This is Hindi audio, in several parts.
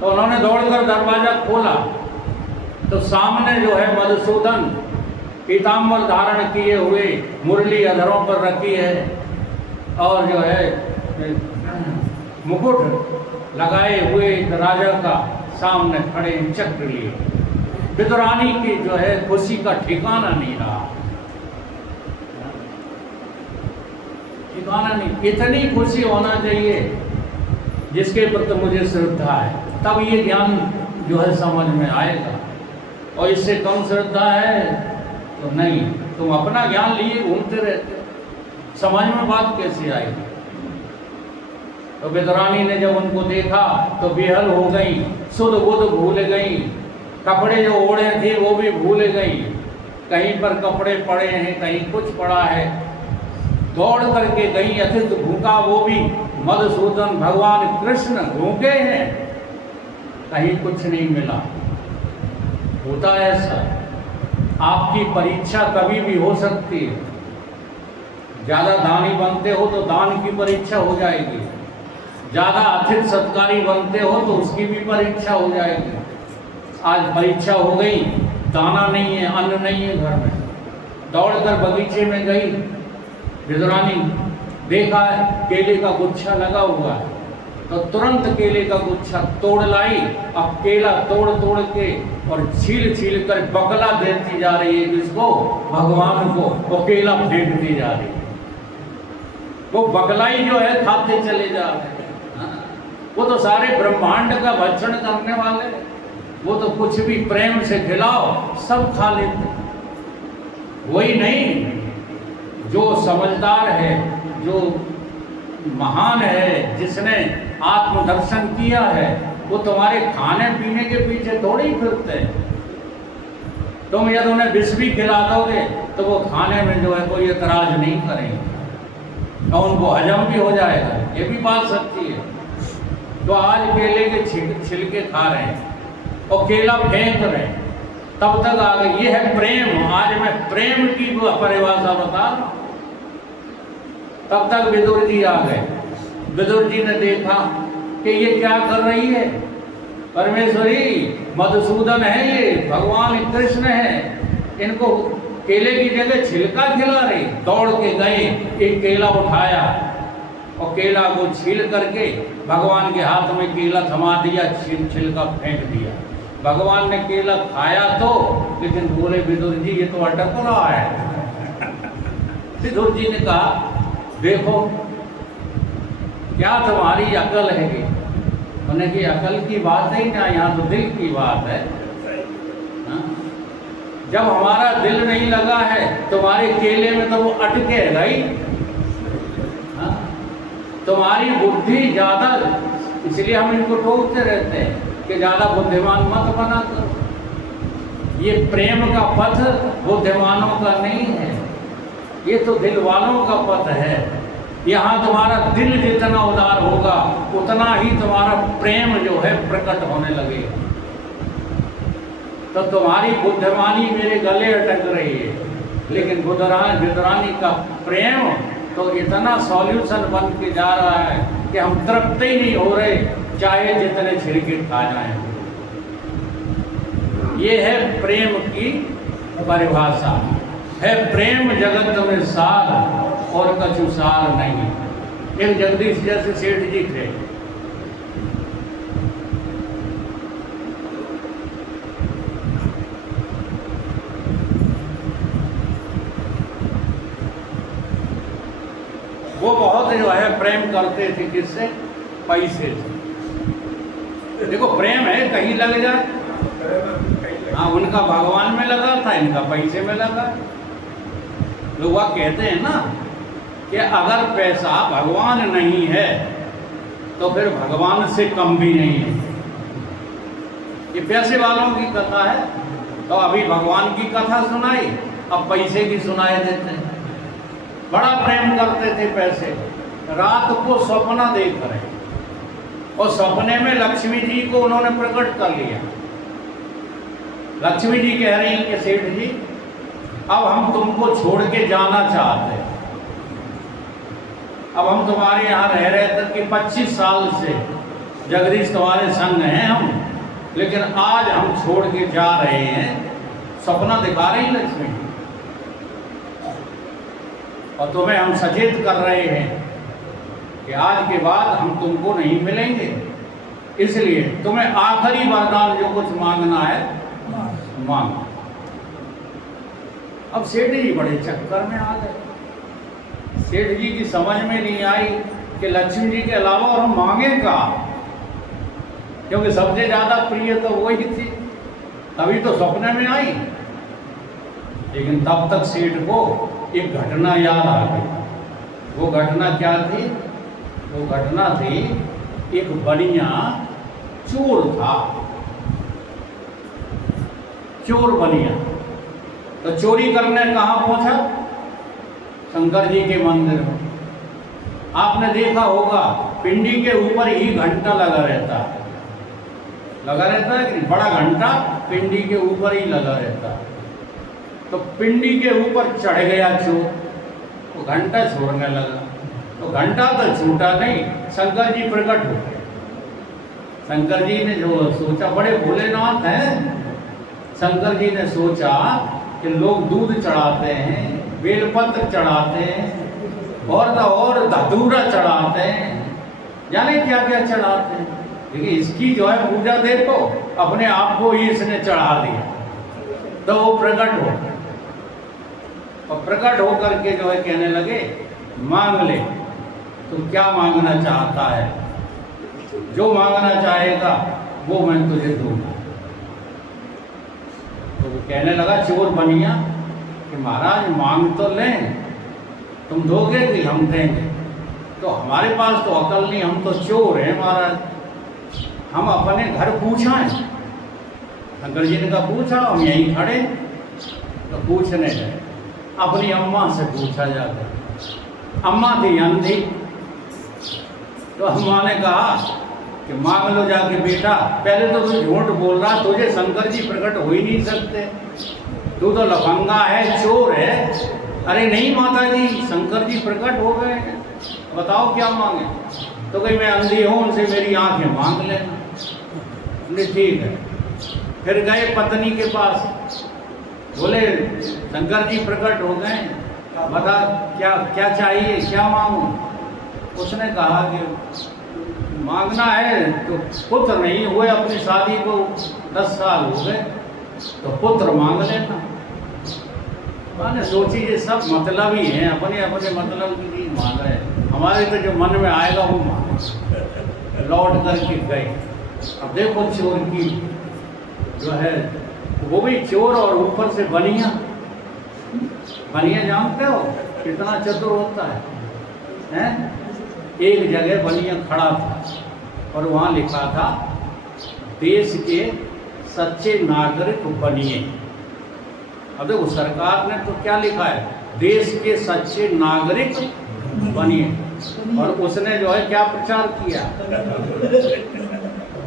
तो उन्होंने दौड़कर दरवाजा खोला तो सामने जो है मधुसूदन पीताम्बर धारण किए हुए मुरली अधरों पर रखी है और जो है मुकुट लगाए हुए एक राजा का सामने खड़े चक्र लिए। विदुरानी की जो है खुशी का ठिकाना नहीं रहा, ठिकाना नहीं। इतनी खुशी होना चाहिए जिसके प्रति मुझे श्रद्धा है, तब ये ज्ञान जो है समझ में आएगा। और इससे कम श्रद्धा है तो नहीं, तुम अपना ज्ञान लिए घूमते रहते, समझ में बात कैसे आएगी। तो विदुरानी ने जब उनको देखा तो बेहल हो गई, सुध बुध भूल गई, कपड़े जो ओढ़े थे वो भी भूल गई, कहीं पर कपड़े पड़े हैं कहीं कुछ पड़ा है। दौड़ करके गई, अतिथि भूखा वो भी मधुसूदन भगवान कृष्ण भूखे हैं, कहीं कुछ नहीं मिला। होता है ऐसा, आपकी परीक्षा कभी भी हो सकती है। ज़्यादा दानी बनते हो तो दान की परीक्षा हो जाएगी, ज़्यादा अतिथि सत्कारी बनते हो तो उसकी भी परीक्षा हो जाएगी। आज परीक्षा हो गई, दाना नहीं है, अन्न नहीं है घर में। दौड़कर बगीचे में गई विदुरानी, देखा केले का गुच्छा लगा हुआ है तो तुरंत केले का गुच्छा तोड़ लाई। अब केला तोड़ तोड़ के और छील छील कर बकला देती जा रही है, किसको? भगवान को। वो केला फेंकती जा रही है, वो बकलाई जो है खाते चले जा रहे हैं। वो तो सारे ब्रह्मांड का भक्षण करने वाले, वो तो कुछ भी प्रेम से खिलाओ सब खा लेते। वही नहीं, जो समझदार है, जो महान है, जिसने आत्मदर्शन किया है, वो तुम्हारे खाने पीने के पीछे थोड़ी ही फिरते हैं। तुम यदि उन्हें विष भी खिला दोगे तो वो खाने में जो है कोई एतराज नहीं करेंगे और उनको हजम भी हो जाएगा, ये भी बात सच्ची है। तो आज केले के छिलके खा रहे हैं और केला फेंक रहे हैं, तब तक आ गए। ये है प्रेम। आज मैं प्रेम की परिभाषा बता रहा हूं। तब तक विदुर जी आ गए। विदुर जी ने देखा कि ये क्या कर रही है, परमेश्वरी मधुसूदन है, ये भगवान कृष्ण है, इनको केले की जगह छिलका खिला रही। दौड़ के गए, एक केला उठाया और केला को छील करके भगवान के हाथ में केला थमा दिया, छिलका फेंक दिया। भगवान ने केला खाया तो, लेकिन बोले विदुर जी ये तो अटक रहा है। विदुर जी ने कहा देखो क्या तुम्हारी अकल है कि उन्हें की अकल की बात नहीं ना, यहाँ तो दिल की बात है। हाँ? जब हमारा दिल नहीं लगा है तुम्हारे केले में तो वो अटके गई। हाँ? तुम्हारी बुद्धि ज़्यादा, इसलिए हम इनको टोकते रहते हैं कि ज़्यादा बुद्धिमान मत बना करो। ये प्रेम का पथ बुद्धिमानों का नहीं है, ये तो दिल वालों का पथ है। यहाँ तुम्हारा दिल जितना उदार होगा उतना ही तुम्हारा प्रेम जो है प्रकट होने लगेगा। तो तुम्हारी बुद्धिमानी मेरे गले अटक रही है, लेकिन विदुरानी का प्रेम तो इतना सॉल्यूशन बन के जा रहा है कि हम तृप्त ही नहीं हो रहे, चाहे जितने छिलके खा जाएं। ये है प्रेम की परिभाषा। है प्रेम जगत में सार और कछु सार नहीं। एक जगदीश जैसे सेठ जी थे, वो बहुत जो है प्रेम करते थे, किससे? पैसे से। देखो प्रेम है कहीं लग जाए। हाँ, उनका भगवान में लगा था, इनका पैसे में लगा। लोग वह कहते हैं ना कि अगर पैसा भगवान नहीं है तो फिर भगवान से कम भी नहीं है। ये पैसे वालों की कथा है। तो अभी भगवान की कथा सुनाई, अब पैसे की सुनाई देते हैं। बड़ा प्रेम करते थे पैसे। रात को सपना देख रहे और सपने में लक्ष्मी जी को उन्होंने प्रकट कर लिया। लक्ष्मी जी कह रही कि सेठ जी अब हम तुमको छोड़ के जाना चाहते हैं। अब हम तुम्हारे यहाँ रह रहे थे कि 25 साल से जगदीश तुम्हारे संग हैं हम, लेकिन आज हम छोड़ के जा रहे हैं। सपना दिखा रही लक्ष्मी और तुम्हें हम सचेत कर रहे हैं कि आज के बाद हम तुमको नहीं मिलेंगे, इसलिए तुम्हें आखिरी वरदान जो कुछ मांगना है मांग। अब सेठ जी बड़े चक्कर में आ गए। सेठ जी की समझ में नहीं आई कि लक्ष्मी जी के अलावा और हम मांगे का, क्योंकि सबसे ज्यादा प्रिय तो वही थी, तभी तो सपने में आई। लेकिन तब तक सेठ को एक घटना याद आ गई। वो घटना क्या थी? वो घटना थी, एक बनिया चोर था, चोर बनिया। तो चोरी करने कहाँ पहुंचा? शंकर जी के मंदिर में। आपने देखा होगा पिंडी के ऊपर ही घंटा लगा रहता है, लगा रहता है कि बड़ा घंटा पिंडी के ऊपर ही लगा रहता है। तो पिंडी के ऊपर चढ़ गया चोर, तो घंटा छोड़ने लगा। तो घंटा तो छूटा नहीं, शंकर जी प्रकट हो गए। शंकर जी ने जो सोचा, बड़े भोलेनाथ हैं, शंकर जी ने सोचा कि लोग दूध चढ़ाते हैं, बेलपत्र चढ़ाते हैं और धतूरा चढ़ाते हैं, जाने क्या क्या चढ़ाते हैं, लेकिन इसकी जो है पूजा देखो, अपने आप को ही इसने चढ़ा दिया। तो वो प्रकट हो, और प्रकट होकर के जो है कहने लगे, मांग ले, तू क्या मांगना चाहता है, जो मांगना चाहेगा वो मैं तुझे दूंगा। तो वो कहने लगा चोर बनिया कि महाराज मांग तो लें, तुम दोगे कि हम देंगे? तो हमारे पास तो अकल नहीं, हम तो चोर हैं महाराज, हम अपने घर पूछाएं। शंकर जी ने कहा पूछा, हम यहीं खड़े। तो पूछने गए, अपनी अम्मा से पूछा जाकर। अम्मा थी अंधी, तो अम्मा ने कहा कि मांग लो जाके बेटा। पहले तो तू झूठ बोल रहा, तुझे शंकर जी प्रकट हो ही नहीं सकते, तू तो लफंगा है, चोर है। अरे नहीं माता जी, शंकर जी प्रकट हो गए हैं, बताओ क्या मांगे? तो कहीं मैं अंधी हूँ, उनसे मेरी आंखें मांग लेना। ठीक है। फिर गए पत्नी के पास, बोले शंकर जी प्रकट हो गए, बता क्या क्या चाहिए, क्या मांगू? उसने कहा कि मांगना है तो पुत्र नहीं हुए, अपनी शादी को 10 साल हो गए, तो पुत्र मांग लेना। मैंने सोची ये सब मतलब ही हैं, अपने अपने मतलब की नहीं मांग रहे, हमारे तो जो मन में आएगा वो मांग। लौट करके गए। अब देखो चोर की जो है, वो भी चोर और ऊपर से बनिया। बनिया जानते हो कितना चतुर होता है? एक जगह बनिया खड़ा था और वहाँ लिखा था, देश के सच्चे नागरिक बनिए। अब देखो सरकार ने तो क्या लिखा है, देश के सच्चे नागरिक बनिए, और उसने जो है क्या प्रचार किया,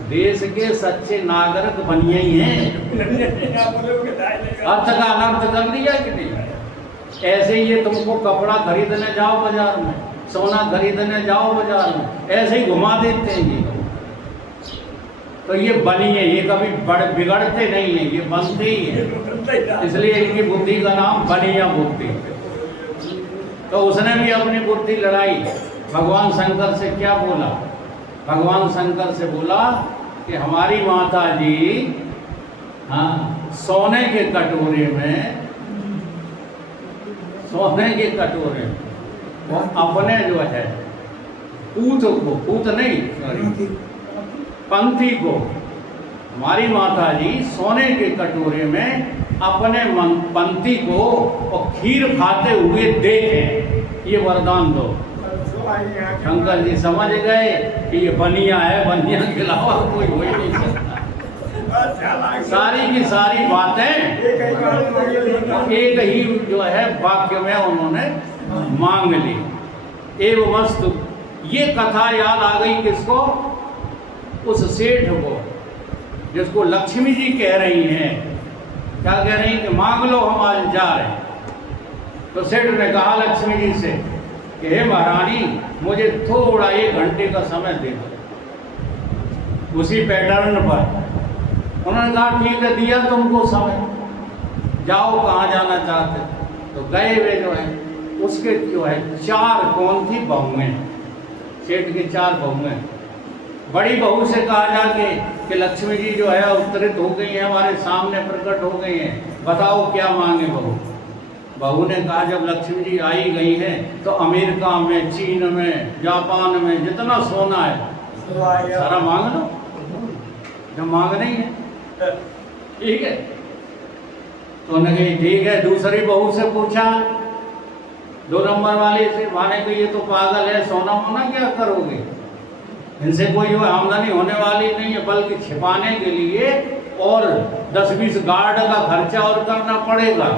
देश के सच्चे नागरिक बनिए ही हैं। अर्थ का अनर्थ कर दिया कि नहीं? ऐसे ही ये तुमको कपड़ा खरीदने जाओ बाजार में, सोना खरीदने जाओ बाजार में, ऐसे ही घुमा देते हैं ये। तो ये बनिए, ये कभी बिगड़ते नहीं है, ये बनते ही है, इसलिए इनकी बुद्धि का नाम बनिया बुद्धि। तो उसने भी अपनी बुद्धि लड़ाई, भगवान शंकर से क्या बोला? भगवान शंकर से बोला कि हमारी माता जी सोने के कटोरे में, सोने के कटोरे में वो अपने जो है पूत नहीं सॉरी पंथी को, हमारी माता जी सोने के कटोरे में अपने पंथी को और खीर खाते हुए देखें, ये वरदान दो। शंकर जी समझ गए कि ये बनिया है, बनिया के अलावा कोई हो ही नहीं सकता। सारी की सारी बातें एक ही जो है वाक्य में उन्होंने मांग ली। एवं मस्त ये कथा याद आ गई किसको? उस सेठ को, जिसको लक्ष्मी जी कह रही हैं। क्या कह रही हैं? कि मांग लो, हम आज जा रहे हैं। तो सेठ ने कहा लक्ष्मी जी से कि हे महारानी, मुझे थोड़ा 1 घंटे का समय दे दो। उसी पैटर्न पर। उन्होंने कहा ठीक है, दिया तुमको समय, जाओ कहाँ जाना चाहते। तो गए वे जो है, उसके जो है 4 कौन थी बहुएं, सेठ के 4 बहुएं। बड़ी बहू से कहा जाके कि लक्ष्मी जी जो है अवतरित हो गई हैं, हमारे सामने प्रकट हो गई हैं, बताओ क्या मांगे बहू। बहू ने कहा जब लक्ष्मी जी आई गई हैं तो अमेरिका में, चीन में, जापान में जितना सोना है सारा मांग लो, जब मांग नहीं है। ठीक है, तो उन्होंने कही ठीक है। दूसरी बहू से पूछा, 2 नंबर वाले से, माने कि ये तो पागल है, सोना होना क्या करोगे, इनसे कोई जो आमदनी होने वाली नहीं है, बल्कि छिपाने के लिए और 10-20 गार्ड का खर्चा और करना पड़ेगा।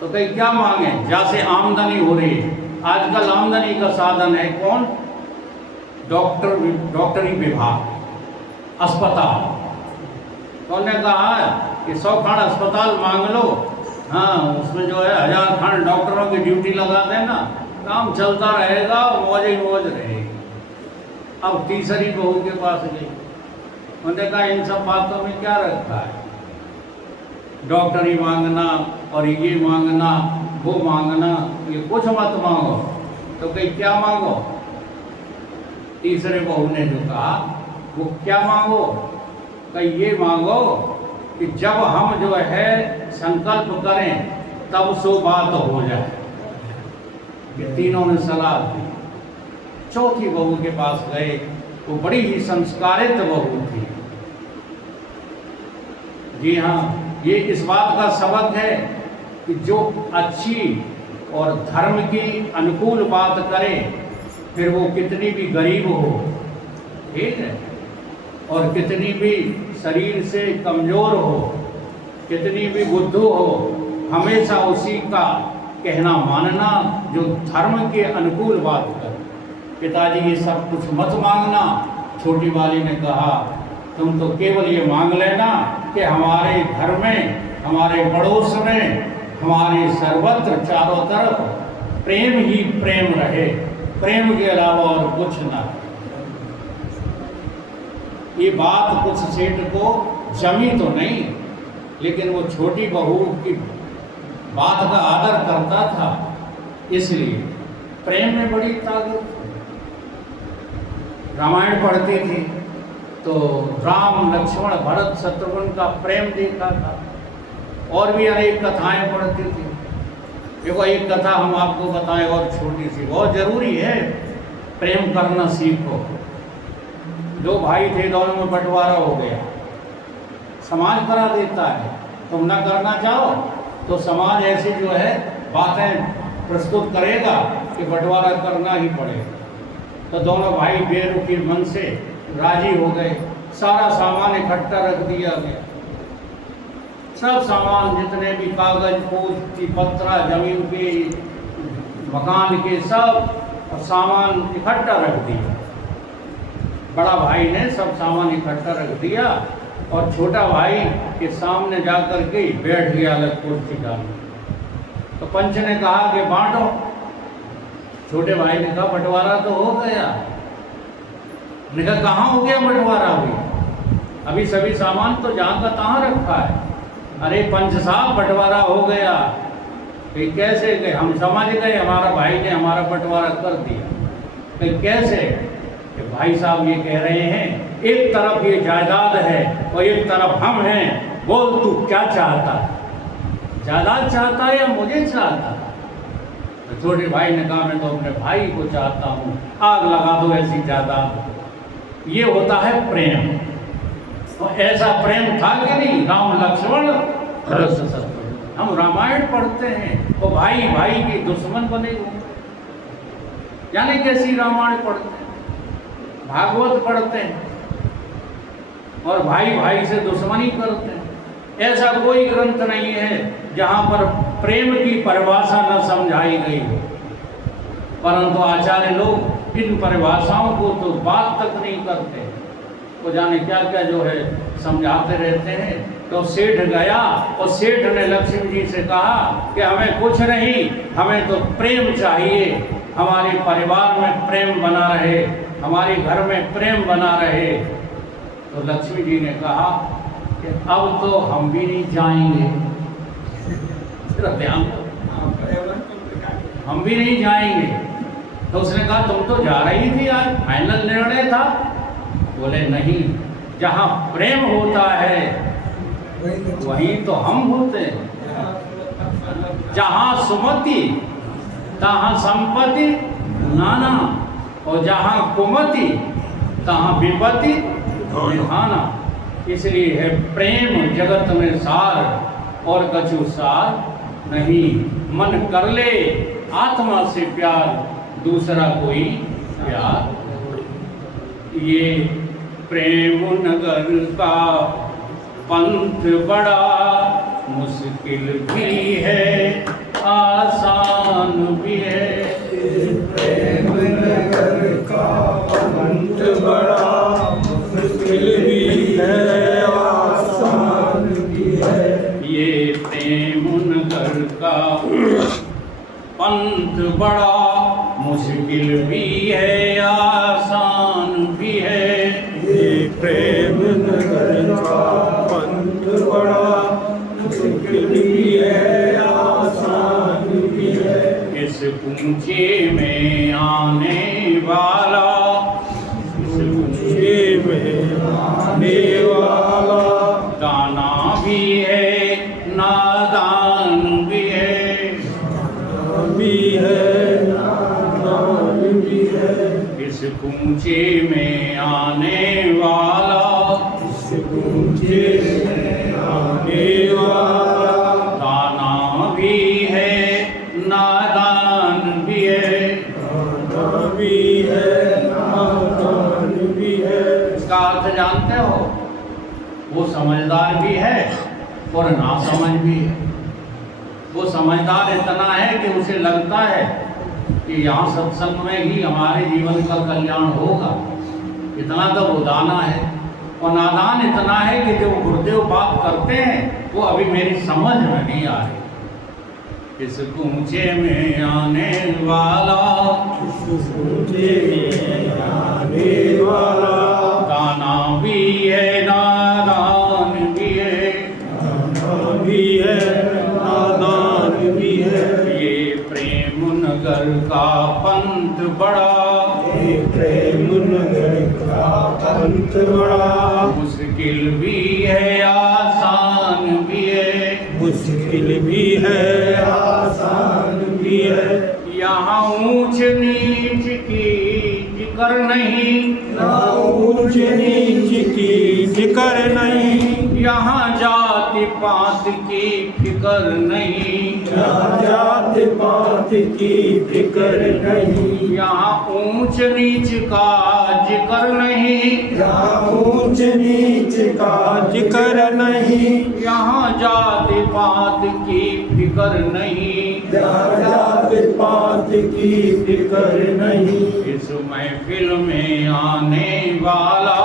तो कहीं क्या मांगे, जैसे आमदनी हो रही है। आजकल आमदनी का साधन है कौन, डॉक्टरी विभाग, अस्पताल। तो उन्होंने कहा कि 100 खंड अस्पताल मांग लो, हाँ उसमें जो है 1000 खंड डॉक्टरों की ड्यूटी लगा देना, काम चलता रहेगा, मौज ही मौज रहेगी। अब तीसरी बहू के पास गई, उन्होंने कहा इन सब बातों में क्या रखा है, डॉक्टरी मांगना और ये मांगना वो मांगना, ये कुछ मत मांगो। तो कहीं क्या मांगो। तीसरे बहू ने जो कहा वो क्या मांगो, कहीं ये मांगो कि जब हम जो है संकल्प करें तब सो बात हो जाए। ये तीनों ने सलाह दी। चौथी बहू के पास गए, वो बड़ी ही संस्कारित बहू थी। जी हाँ, ये इस बात का सबक है कि जो अच्छी और धर्म की अनुकूल बात करे, फिर वो कितनी भी गरीब हो, ठीक है, और कितनी भी शरीर से कमज़ोर हो, कितनी भी बुद्धू हो, हमेशा उसी का कहना मानना जो धर्म के अनुकूल बात करे। पिताजी ये सब कुछ मत मांगना। छोटी वाली ने कहा तुम तो केवल ये मांग लेना कि हमारे घर में, हमारे पड़ोस में, हमारे सर्वत्र चारों तरफ प्रेम ही प्रेम रहे, प्रेम के अलावा और कुछ ना। ये बात कुछ सेठ को जमी तो नहीं, लेकिन वो छोटी बहू की बात का आदर करता था, इसलिए प्रेम में बड़ी ताकत। रामायण पढ़ती थी तो राम, लक्ष्मण, भरत, शत्रुघ्न का प्रेम देखा था, और भी अनेक कथाएं पढ़ती थी। देखो एक कथा हम आपको बताएं, और छोटी सी, बहुत जरूरी है, प्रेम करना सीखो। 2 भाई थे, दोनों में बंटवारा हो गया। समाज करा देता है, तुम ना करना चाहो तो समाज ऐसी जो है बातें प्रस्तुत करेगा कि बंटवारा करना ही पड़ेगा। तो दोनों भाई बेरुखी मन से राजी हो गए, सारा सामान इकट्ठा रख दिया गया। सब सामान जितने भी कागज, पोस्ती पत्रा, जमीन के, मकान के, सब सामान इकट्ठा रख दिया। बड़ा भाई ने सब सामान इकट्ठा रख दिया और छोटा भाई के सामने जाकर के बैठ गया अलग कुर्सी डाल। तो पंच ने कहा कि बांटो। छोटे भाई ने कहा बंटवारा तो हो गया। ने कहा कहाँ हो गया बंटवारा, अभी सभी सामान तो जहाँ का तहाँ रखा है। अरे पंच साहब बंटवारा हो गया। कि कैसे गए, हम समझ गए हमारा भाई ने हमारा बंटवारा कर दिया। कि कैसे, कि भाई साहब ये कह रहे हैं एक तरफ ये जायदाद है और एक तरफ हम हैं, बोल तू क्या चाहता है, जायदाद चाहता है या मुझे चाहता है। तो छोटे भाई ने कहा मैं तो अपने भाई को चाहता हूँ, आग लगा दो ऐसी जायदाद। ये होता है प्रेम। तो ऐसा प्रेम था कि नहीं, राम लक्ष्मण भरत शत्रुघ्न। हम रामायण पढ़ते हैं तो भाई भाई के दुश्मन बने हुए, यानी कैसी रामायण पढ़ते हैं, भागवत पढ़ते हैं और भाई भाई से दुश्मनी करते हैं। ऐसा कोई ग्रंथ नहीं है जहाँ पर प्रेम की परिभाषा न समझाई गई हो, परंतु आचार्य लोग इन परिभाषाओं को तो बात तक नहीं करते, वो जाने क्या क्या जो है समझाते रहते हैं। तो सेठ गया और सेठ ने लक्ष्मी जी से कहा कि हमें कुछ नहीं, हमें तो प्रेम चाहिए, हमारे परिवार में प्रेम बना रहे, हमारे घर में प्रेम बना रहे। तो लक्ष्मी जी ने कहा कि अब तो हम भी नहीं जाएंगे। सिर्फ ध्यान दो, हम भी नहीं जाएंगे। तो उसने कहा तुम तो जा रही थी, आज फाइनल निर्णय था। बोले नहीं, जहाँ प्रेम होता है वहीं तो हम होते हैं। जहाँ सुमति तहाँ संपत्ति नाना, और जहाँ कुमति तहाँ विपत्ति निधाना। इसलिए है प्रेम जगत में सार और कछु सार नहीं। मन कर ले आत्मा से प्यार, दूसरा कोई प्यार। ये प्रेम नगर का पंथ बड़ा मुश्किल भी है, आसान भी है। प्रेम नगर का पंथ बड़ा मुश्किल भी है, आसान भी है। ये प्रेम नगर का पंथ बड़ा मुश्किल भी है, आसान भी है। ये प्रेम नगर का पंथ बड़ा मुश्किल भी है, आसान भी है। इस पूंछे में आने वाला, इस पूंछे में आने वाला दाना भी है नादान भी है। भी है, नादान भी है। इस पूंछे में आने वाला, इस पूंछे में आने वाला दाना भी है नादान भी है। दाना भी है, नादान भी है। इसका अर्थ जानते हो? वो समझदार भी है और नासमझ भी है। वो समझदार इतना है कि उसे लगता है कि यहाँ सत्संग में ही हमारे जीवन का कल्याण होगा, इतना तो वो दाना है। और नादान इतना है कि जो गुरुदेव बात करते हैं वो अभी मेरी समझ में नहीं आ रही। इस ऊंचे में आने वाला, इस पूंछे में आने वाला दाना भी है नादान भी है। दाना भी है, नादान भी है। ये प्रेम नगर का पंथ बड़ा, ये प्रेम नगर का पंथ बड़ा मुश्किल भी है, आसान भी है। मुश्किल भी है, आसान भी है। यहाँ ऊंच नीच की जिक्र नहीं, ना ऊंच नीच की जिक्र नहीं, यहाँ जाति पात की फिकर नहीं। यहाँ जात पात की फिक्र नहीं। यहाँ ऊंच नीच का जिक्र नहीं, यहाँ ऊंच नीच का जिक्र नहीं। यहाँ जाति पात की फिकर नहीं। यहाँ जात पात की फिक्र नहीं। इस महफिल में आने वाला,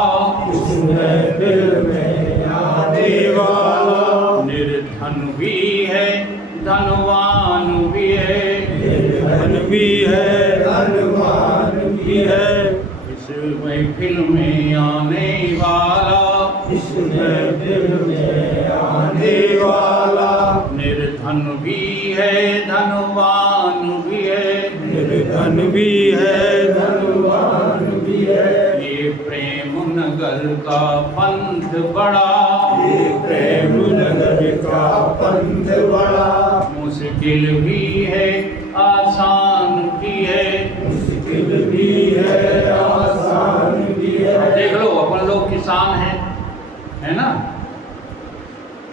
इस महफिल में आने वाला निर्धन भी है धनवान भी है। धन भी है, धनवान भी है। इस महफिल में आने वाला, इस महफिल में आने वाला निर्धन भी है धनवान भी है। निर्धन भी है, धनवान भी है। ये प्रेम नगर का पंथ बड़ा, ये प्रेम नगर का पंथ बड़ा मुश्किल भी है, आसान भी है। मुश्किल भी है, आसान भी है। देख लो, अपन लोग किसान हैं, है ना?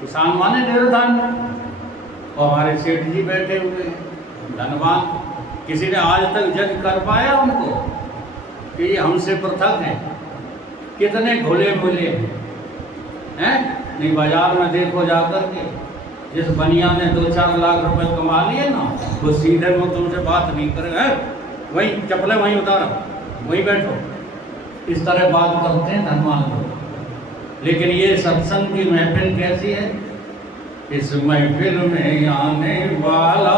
किसान माने निर्धन। और हमारे सेठ जी बैठे हुए हैं धनवान। किसी ने आज तक जज कर पाया उनको कि ये हमसे पृथक हैं? कितने घुले मिले हैं? नहीं, बाजार में देखो जाकर के, जिस बनिया ने 2-4 लाख रुपए कमा लिए ना, वो सीधे मुंह तुमसे बात नहीं करेगा। वही चप्पलें वहीं उतारो, वहीं बैठो। इस तरह बात करते हैं धनवान लोग। लेकिन ये सत्संग की महफिल कैसी है? इस महफिल में आने वाला,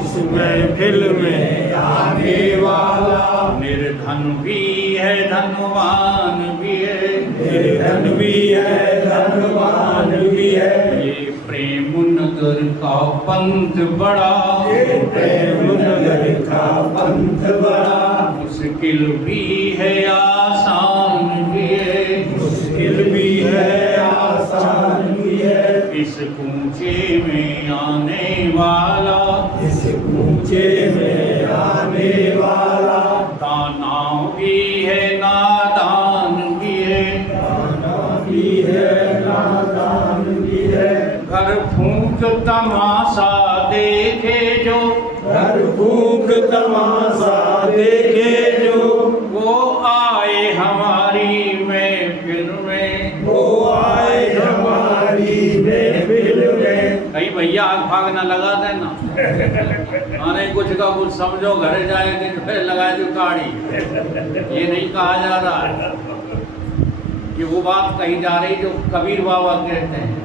इस महफिल में आने वाला, निर्धन भी है धनवान भी है, निर्धन भी है धनवान भी है। ये प्रेम नगर का पंथ बड़ा, ये प्रेम नगर का पंथ बड़ा, मुश्किल भी है आसान भी है, मुश्किल भी है आसान भी है। इस कूचे में आने वाला, इस कूचे में आने वाला, दाना भी है नादान भी है, दाना भी है नादान भी है। घर फूंक तमाशा देखे जो, घर फूंक तमाशा देखे जो, वो आए हमारी महफिल में, वो आए हमारी महफिल में। कहीं भैया आग फाग ना लगा देना, अरे कुछ का कुछ समझो, घर जाएंगे जो है लगा दो ताड़ी, ये नहीं कहा जा रहा है। ये वो बात कही जा रही जो कबीर बाबा कहते हैं,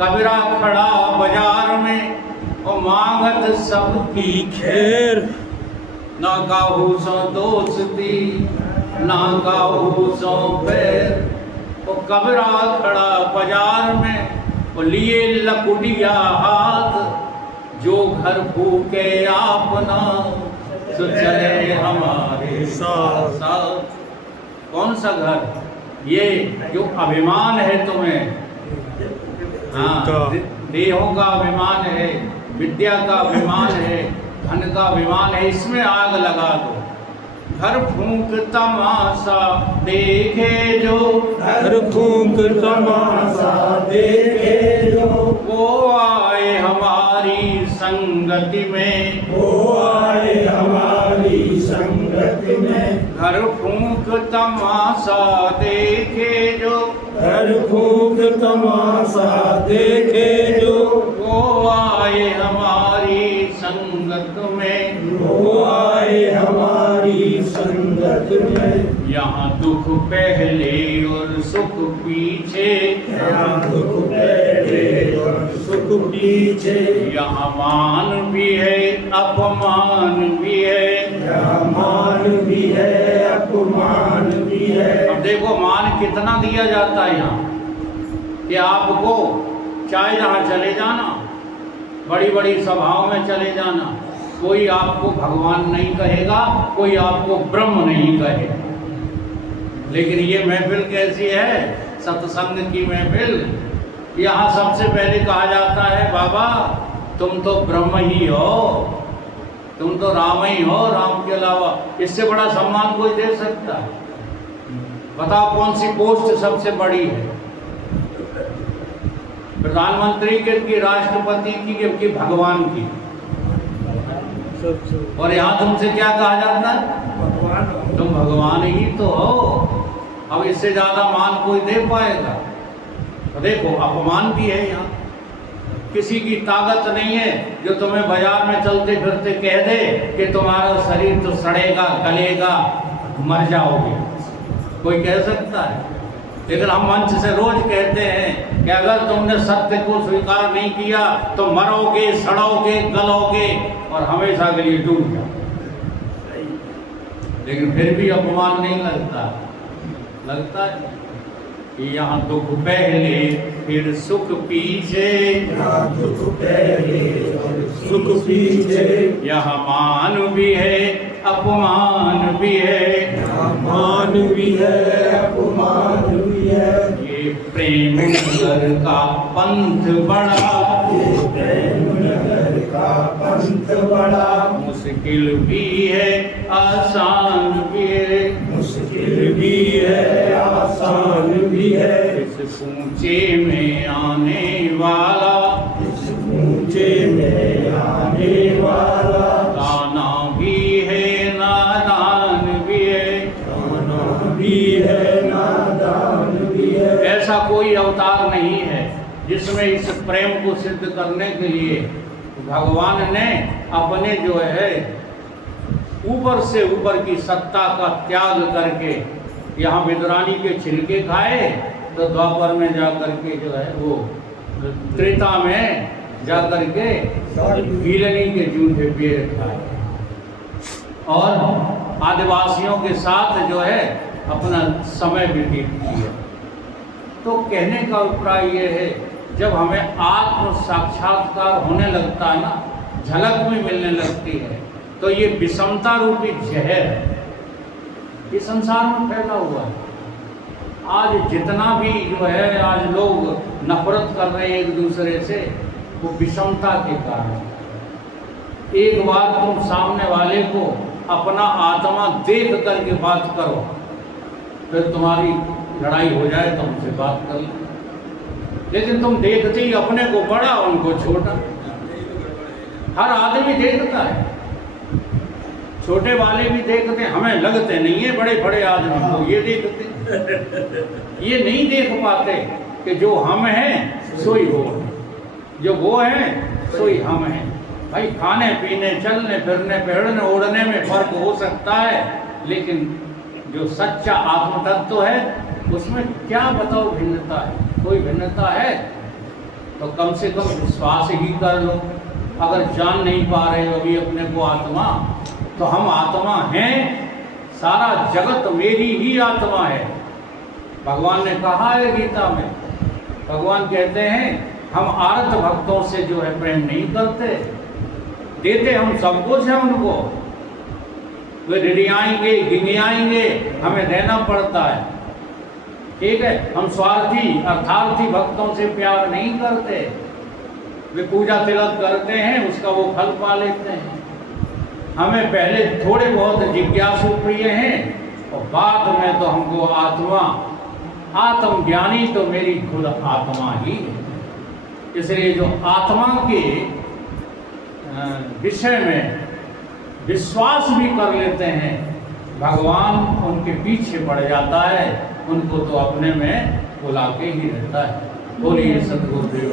कबीरा खड़ा बाजार में और मांगत सबकी खैर, ना काहू सो दोस्ती ना काहू सो पैर। वो कबीरा खड़ा बाजार में वो लिए लकुटिया हाथ, जो घर फूके अपना तो चले हमारे साथ साथ। कौन सा घर? ये जो अभिमान है तुम्हें, हाँ, देहों का अभिमान है, विद्या का अभिमान है, धन का अभिमान है, इसमें आग लगा दो। घर फूंक तमाशा देखे जो, घर फूंक तमाशा देखे जो, वो आए हमारी संगति में, वो आए हमारी संगति में। घर फूंक तमाशा देखे जो, घर फूंक तमाशा देखे जो, वो आए हमारी संगत में, वो आए हमारी संगत में। यहाँ दुख पहले और सुख पीछे, यहाँ दुख पहले और सुख पीछे, यहाँ मान भी है अपमान भी है। यहाँ मान भी है अपमान भी है। अब देखो मान कितना दिया जाता है यहाँ, कि आपको चाहे जहाँ चले जाना, बड़ी बड़ी सभाओं में चले जाना, कोई आपको भगवान नहीं कहेगा, कोई आपको ब्रह्म नहीं कहेगा। लेकिन ये महफिल कैसी है? सत्संग की महफिल। यहाँ सबसे पहले कहा जाता है, बाबा तुम तो ब्रह्म ही हो, तुम तो राम ही हो, राम के अलावा इससे बड़ा सम्मान कोई दे सकता है? बताओ कौन सी पोस्ट सबसे बड़ी है? प्रधानमंत्री की, राष्ट्रपति की भगवान की? और यहाँ तुमसे क्या कहा जाता है? तुम भगवान ही तो हो। अब इससे ज्यादा मान कोई दे पाएगा? तो देखो अपमान भी है यहाँ। किसी की ताकत नहीं है जो तुम्हें बाजार में चलते फिरते कह दे कि तुम्हारा शरीर तो सड़ेगा, गलेगा, मर जाओगे। कोई कह सकता है? लेकिन हम मंच से रोज कहते हैं कि अगर तुमने सत्य को स्वीकार नहीं किया तो मरोगे, सड़ोगे, गलोगे और हमेशा के लिए डूब जाओ। लेकिन फिर भी अपमान नहीं लगता है कि यहाँ दुख पहले फिर सुख पीछे, यहाँ दुख पहले और सुख पीछे, यहाँ मान भी है अपमान भी है, यहाँ मान भी है अपमान भी है। ये प्रेम नगर का पंथ बड़ा, ये प्रेम नगर का पंथ बड़ा, मुश्किल भी है आसान भी है, मुश्किल भी है आसान भी है। इस ऊंचे में आने वाला, इस ऊंचे में आने वाला, दाना भी है नादान भी है। दाना भी है नादान भी है। ऐसा कोई अवतार नहीं है जिसमें इस प्रेम को सिद्ध करने के लिए भगवान ने अपने जो है ऊपर से ऊपर की सत्ता का त्याग करके यहाँ विद्रानी के छिलके खाए, तो द्वापर में जा करके जो है वो त्रेता में जाकर के गिलनी के जूठे पेड़ खाए और आदिवासियों के साथ जो है अपना समय व्यतीत किया। तो कहने का अभिप्राय ये है, जब हमें आत्म साक्षात्कार होने लगता है ना, झलक में मिलने लगती है, तो ये विषमता रूपी जहर है, ये संसार में फैला हुआ है। आज जितना भी जो है आज लोग नफरत कर रहे हैं एक दूसरे से, वो विषमता के कारण। एक बार तुम सामने वाले को अपना आत्मा देख करके बात करो, फिर तुम्हारी लड़ाई हो जाए तो उनसे बात कर लो। लेकिन तुम देखते ही अपने को बड़ा उनको छोटा। हर आदमी देखता है, छोटे वाले भी देखते हैं, हमें लगते नहीं है बड़े बड़े आदमी को ये देखते ये नहीं देख पाते कि जो हम हैं सोई वो है, जो वो है सोई हम हैं। भाई खाने पीने चलने फिरने पहनने ओढ़ने में फर्क हो सकता है, लेकिन जो सच्चा आत्म तत्व है उसमें क्या बताओ भिन्नता है? कोई भिन्नता है तो कम से कम विश्वास ही कर लो। अगर जान नहीं पा रहे हो अभी अपने को आत्मा, तो हम आत्मा हैं, सारा जगत मेरी ही आत्मा है। भगवान ने कहा है गीता में, भगवान कहते हैं हम आर्त भक्तों से जो है प्रेम नहीं करते, देते हम सब कुछ है उनको, वे रिड़ियाएंगे गिनियाएंगे, हमें देना पड़ता है। ठीक है, हम स्वार्थी अर्थार्थी भक्तों से प्यार नहीं करते, वे पूजा तिलक करते हैं उसका वो फल पा लेते हैं। हमें पहले थोड़े बहुत जिज्ञासु प्रिय हैं और बाद में तो हमको आत्मा, आत्मज्ञानी तो मेरी खुद आत्मा ही है। इसलिए जो आत्मा के विषय में विश्वास भी कर लेते हैं, भगवान उनके पीछे पड़ जाता है, उनको तो अपने में बुला के ही रहता है। बोलिए सतगुरुदेव।